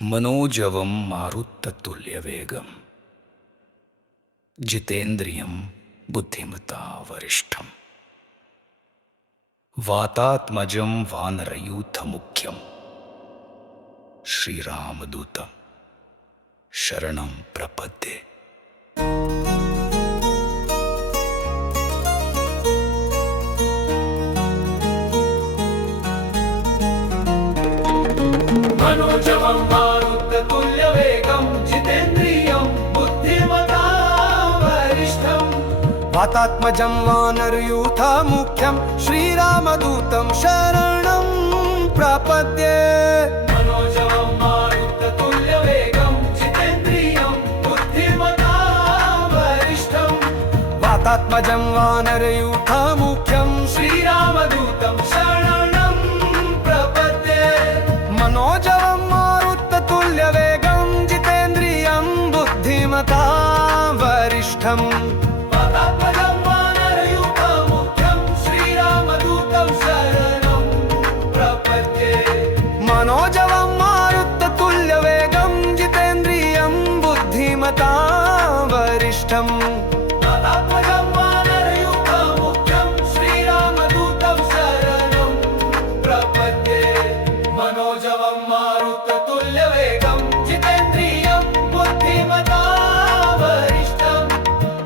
मनोजवं मारुततुल्यवेगं जितेन्द्रियं बुद्धिमता वरिष्ठं वातात्मजं वानरयूथमुख्यं श्रीरामदूतं शरणं प्रपद्ये। मनोजवं मारुततुल्यवेगं जितेन्द्रियं बुद्धिमता वरिष्ठं वातात्मजं वानरयूथमुख्यं श्रीरामदूतं शरणं प्रपद्ये। मनोजवं मारुततुल्यवेगं जितेन्द्रियं बुद्धिमता वरिष्ठं वातात्मजं वानरयूथमुख्यं श्रीरामदूतं शरणं प्रपद्ये। मनोजवं मारुततुल्यवेगं जितेन्द्रियं बुद्धिमता वरिष्ठं वातात्मजं वानरयूथमुख्यं श्रीरामदूतं शरणं प्रपद्ये। मनोजवं मारुततुल्यवेगं जितेन्द्रियं बुद्धिमता वरिष्ठं वातात्मजं वानरयूथमुख्यं श्रीरामदूतं शरणं प्रपद्ये। मनोजवं मारुततुल्यवेगं जितेन्द्रियं बुद्धिमता वरिष्ठं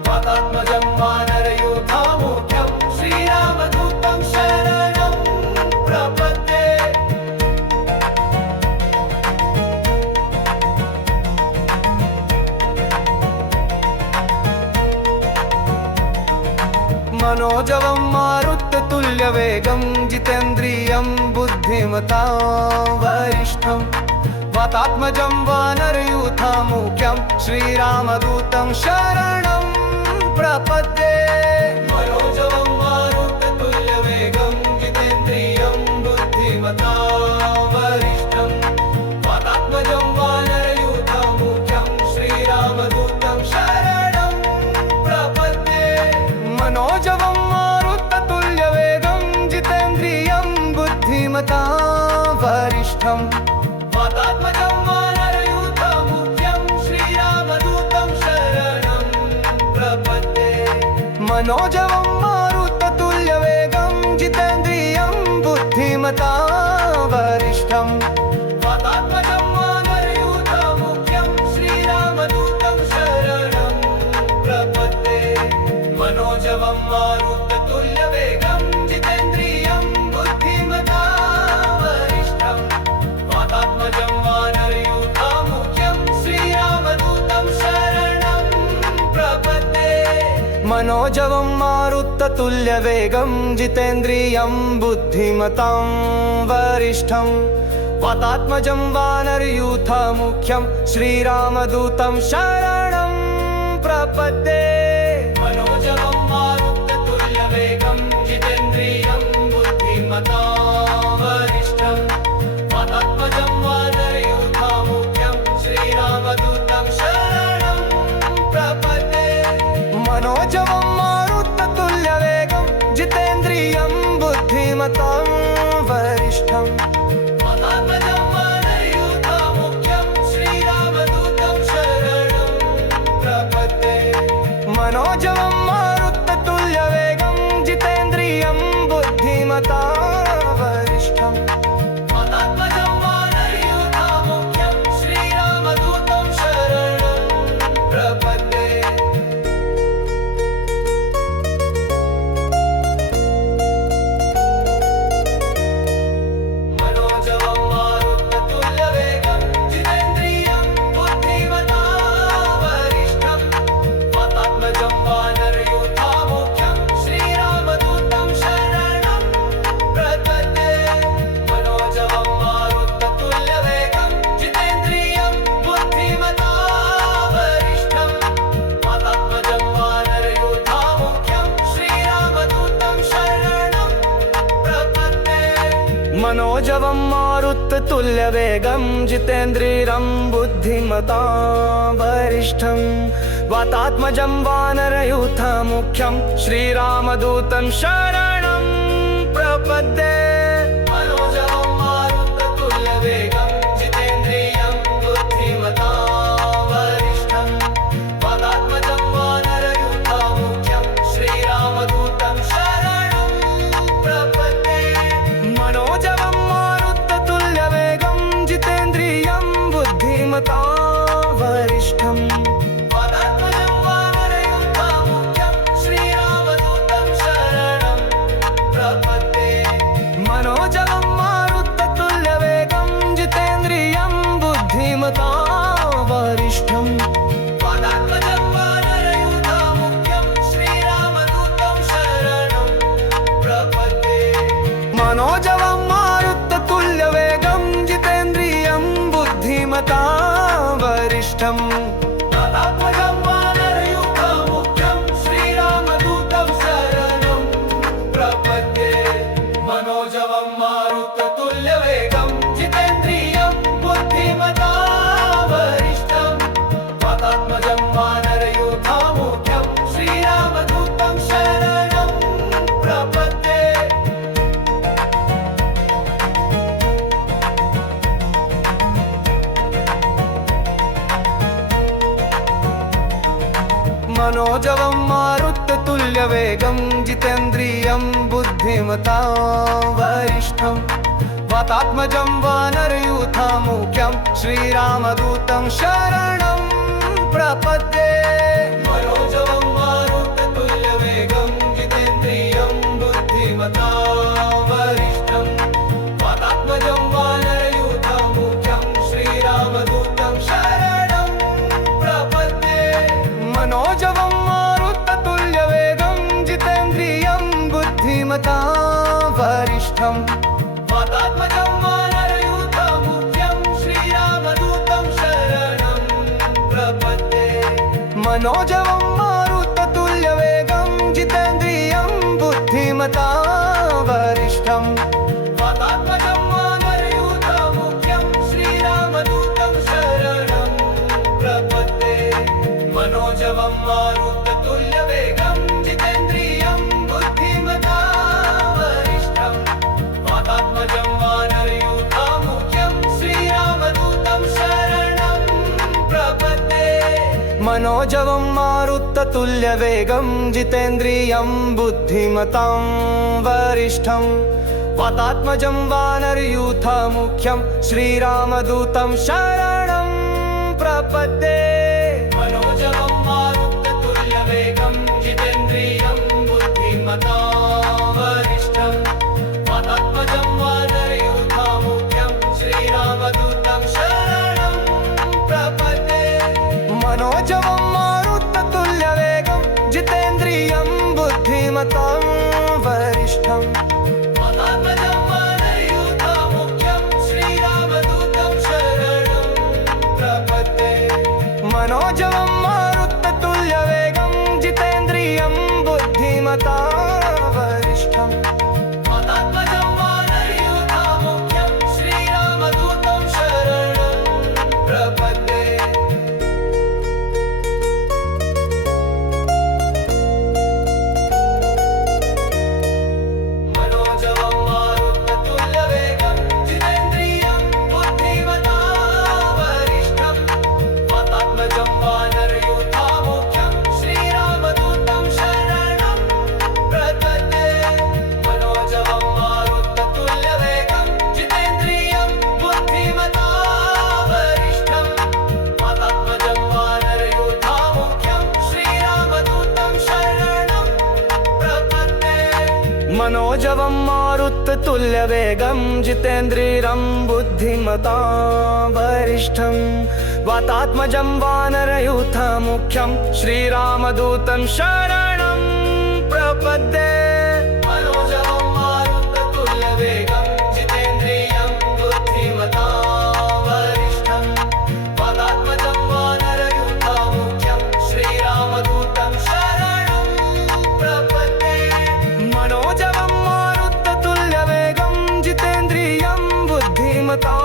वातात्मजं वानरयूथमुख्यं श्रीरामदूतं शरणं प्रपद्ये। मनोजवं मारुततुल्यवेगं जितेन्द्रियं बुद्धिमता वरिष्ठं वातात्मजं वानरयूथमुख्यं श्रीरामदूतं शरणं प्रपद्ये। मनोजवं मारुततुल्यवेगं जितेन्द्रियं बुद्धिमता वरिष्ठं वातात्मजं वानरयूथमुख्यं श्रीरामदूतं शरणं प्रपद्ये। मनोजवं मारुततुल्यवेगं जितेन्द्रियं बुद्धिमता वरिष्ठं वातात्मजं वानरयूथमुख्यं श्रीरामदूतं शरणं प्रपद्ये। मनोजवं मारुततुल्यवेगं जितेन्द्रियं बुद्धिमता वरिष्ठं वातात्मजं वानरयूथमुख्यं श्रीरामदूतं शरणं प्रपद्ये। मनोजवं मारुततुल्यवेगं जितेन्द्रियं बुद्धिमता वरिष्ठं वातात्मजं वानरयूथमुख्यं श्रीरामदूतं शरणं प्रपद्ये। मनोजवं मारुततुल्यवेगं जितेन्द्रियं बुद्धिमतां वरिष्ठं वातात्मजं वानरयूथमुख्यं श्रीरामदूतं शरणं प्रपद्ये। मनोजवं मारुततुल्यवेगं जितेन्द्रियं बुद्धिमता वरिष्ठं वातात्मजं वानरयूथमुख्यं श्रीरामदूतं शरणं प्रपद्ये। मनोजवं मारुततुल्यवेगं जितेन्द्रियं बुद्धिमतां वरिष्ठं वातात्मजं वानरयूथमुख्यं श्रीरामदूतं शरणं प्रपद्ये। मनोजवं मारुततुल्यवेगं जितेन्द्रियं बुद्धिमता वरिष्ठं वातात्मजं वानरयूथमुख्यं श्रीरामदूतं शरणं प्रपद्ये। मनोजवं मारुततुल्यवेगं जितेन्द्रियं बुद्धिमता वरिष्ठं वातात्मजं वानरयूथमुख्यं श्रीरामदूतं शरणं प्रपद्ये। मनोजवं मारुततुल्यवेगं जितेन्द्रियं बुद्धिमता वरिष्ठं वातात्मजं वानरयूथमुख्यं श्रीरामदूतं शरणं प्रपद्ये। मनोजवं मारुततुल्यवेगं जितेन्द्रियं बुद्धिमता वरिष्ठं वातात्मजं वानरयूथमुख्यं श्रीरामदूतं शरणं प्रपद्ये। मनोजवं मारुततुल्यवेगं जितेन्द्रियं वरिष्ठम् वातात्मजं वानरयूथमुख्यं श्रीरामदूतं शरणं प्रपद्ये मनोजवं मारुततुल्यवेगं जितेन्द्रियं बुद्धिमतां वरिष्ठं वातात्मजं वानरयूथमुख्यं श्रीरामदूतं शरणं प्रपद्ये मनोजवं मारुततुल्यवेगं जितेन्द्रियं बुद्धिमतां वरिष्ठं वातात्मजं वानरयूथमुख्यं श्रीरामदूतं शरणं प्रपद्ये मनोजवं मारुततुल्यवेगं जितेन्द्रियं बुद्धिमतां वरिष्ठं वातात्मजं वानरयूथमुख्यं श्रीरामदूतं शरणं प्रपद्ये मनोजवं मारुततुल्यवेगं जितेन्द्रियं बुद्धिमतां वरिष्ठं वातात्मजं वानरयूथमुख्यं श्रीरामदूतं शरणं प्रपद्ये मनोजवं मारुततुल्यवेगं जितेन्द्रियं बुद्धिमतां वरिष्ठं वातात्मजं वानरयूथमुख्यं श्रीरामदूतं शरणं प्रपद्ये मनोजवं मारुततुल्यवेगं जितेन्द्रियं बुद्धिमतां वरिष्ठं वातात्मजं वानरयूथमुख्यं श्रीरामदूतं शरणं प्रपद्ये मनोजवं मारुततुल्यवेगं जितेन्द्रियं बुद्धिमतां वरिष्ठं वातात्मजं वानरयूथमुख्यं श्रीरामदूतं शरणं प्रपद्ये मनोजवं मारुततुल्यवेगं जितेन्द्रियं बुद्धिमतां वरिष्ठं वातात्मजं वानरयूथमुख्यं श्रीरामदूतं शरणं प्रपद्ये मनोजवं मारुततुल्यवेगं जितेन्द्रियं बुद्धिमतां वरिष्ठं वातात्मजं वानरयूथमुख्यं श्रीरामदूतं शरणं प्रपद्ये मनोजवं मारुततुल्यवेगं जितेन्द्रियं बुद्धिमतां वरिष्ठं वातात्मजं वानरयूथमुख्यं श्रीरामदूतं शरणं प्रपद्ये मनोजवं मारुततुल्यवेगं जितेन्द्रियं बुद्धिमतां वरिष्ठं वातात्मजं वानरयूथमुख्यं श्रीरामदूतं शरणं प्रपद्ये मनोजवं मारुततुल्यवेगं जितेन्द्रियं बुद्धिमतां वरिष्ठं वातात्मजं वानरयूथमुख्यं श्रीरामदूतं शरणं प्रपद्ये मनोजवं मारुततुल्यवेगं जितेन्द्रियं बुद्धिमतां वरिष्ठं वातात्मजं वानरयूथमुख्यं श्रीरामदूतं शरणं प्रपद्ये मनोजवं मारुततुल्यवेगं जितेन्द्रियं बुद्धिमतां वरिष्ठं वातात्मजं वानरयूथमुख्यं श्रीरामदूतं शरणं प्रपद्ये मनोजवं मारुततुल्यवेगं जितेन्द्रियं बुद्धिमतां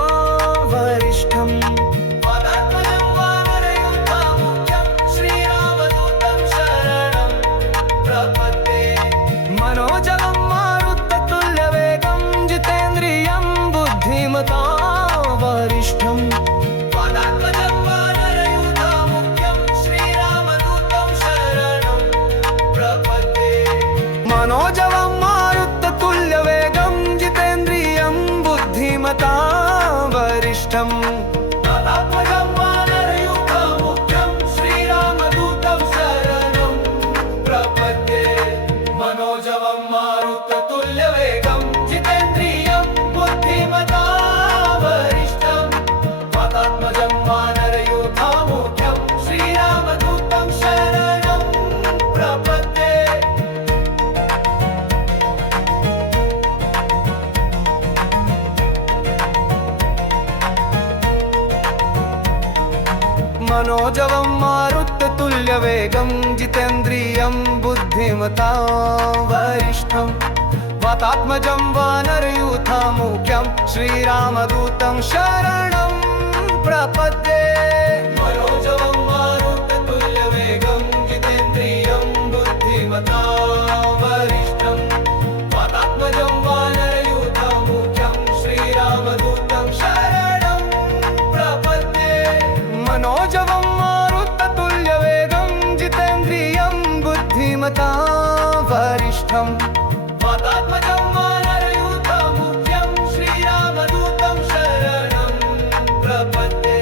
वरिष्ठं वातात्मजं वानरयूथमुख्यं श्रीरामदूतं शरणं प्रपद्ये मनोजवं मारुततुल्यवेगं जितेन्द्रियं बुद्धिमतां वरिष्ठं वातात्मजं वानरयूथमुख्यं श्रीरामदूतं शरणं प्रपद्ये मनोजवं मारुततुल्यवेगं जितेन्द्रियं बुद्धिमतां वरिष्ठं वातात्मजं वानरयूथमुख्यं श्रीरामदूतं शरणं प्रपद्ये मनोजवं मारुततुल्यवेगं जितेन्द्रियं बुद्धिमतां वरिष्ठं वातात्मजं वानरयूथमुख्यं श्रीरामदूतं शरणं प्रपद्ये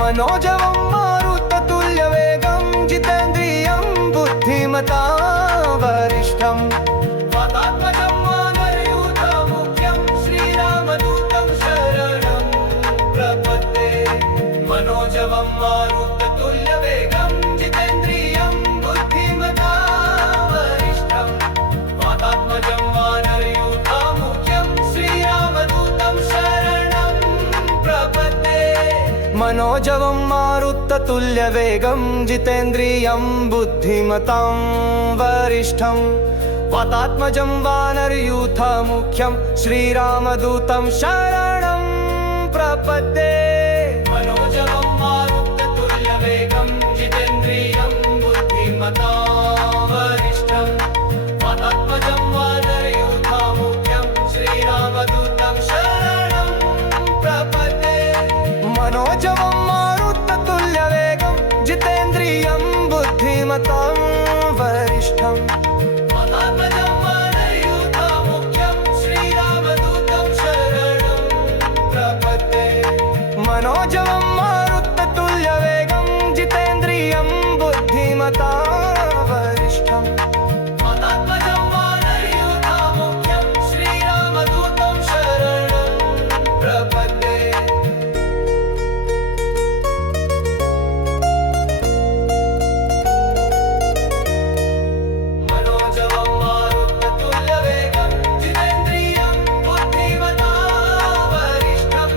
मनोजवं मारुततुल्यवेगं जितेन्द्रियं बुद्धिमतां वरिष्ठं वातात्मजं वानरयूथमुख्यं श्रीरामदूतं शरणं प्रपद्ये मनोजवं मारुततुल्यवेगं जितेन्द्रियं बुद्धिमतां वरिष्ठं वातात्मजं वानरयूथमुख्यं श्रीरामदूतं शरणं प्रपद्ये मनोजवं मारुततुल्यवेगं जितेन्द्रियं बुद्धिमतां वरिष्ठं वातात्मजं वानरयूथमुख्यं श्रीरामदूतं शरणं प्रपद्ये मनोजवं मारुततुल्यवेगं जितेन्द्रियं बुद्धिमतां वरिष्ठं वातात्मजं वानरयूथमुख्यं श्रीरामदूतं शरणं प्रपद्ये मनोजवं मारुततुल्यवेगं जितेन्द्रियं बुद्धिमतां वरिष्ठं वातात्मजं वानरयूथमुख्यं श्रीरामदूतं शरणं प्रपद्ये मनोजवं मारुततुल्यवेगं जितेन्द्रियं बुद्धिमतां वरिष्ठं वातात्मजं वानरयूथमुख्यं श्रीरामदूतं शरणं प्रपद्ये मनोजवं मारुततुल्यवेगं जितेन्द्रियं बुद्धिमतां वरिष्ठं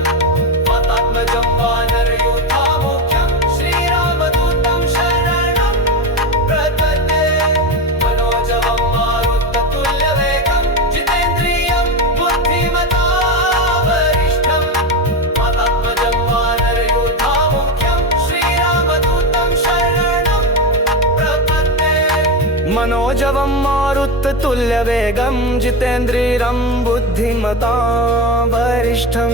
वातात्मजं वानरयूथमुख्यं श्रीरामदूतं शरणं प्रपद्ये मनोजवं मारुततुल्यवेगं जितेन्द्रियं बुद्धिमतां वरिष्ठं वातात्मजं वानरयूथमुख्यं श्रीरामदूतं शरणं प्रपद्ये मनोजवं मारुततुल्यवेगं जितेन्द्रियं बुद्धिमतां वरिष्ठं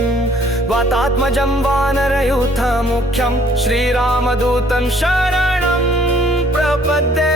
वातात्मजं वानरयूथमुख्यं श्रीरामदूतं शरणं प्रपद्ये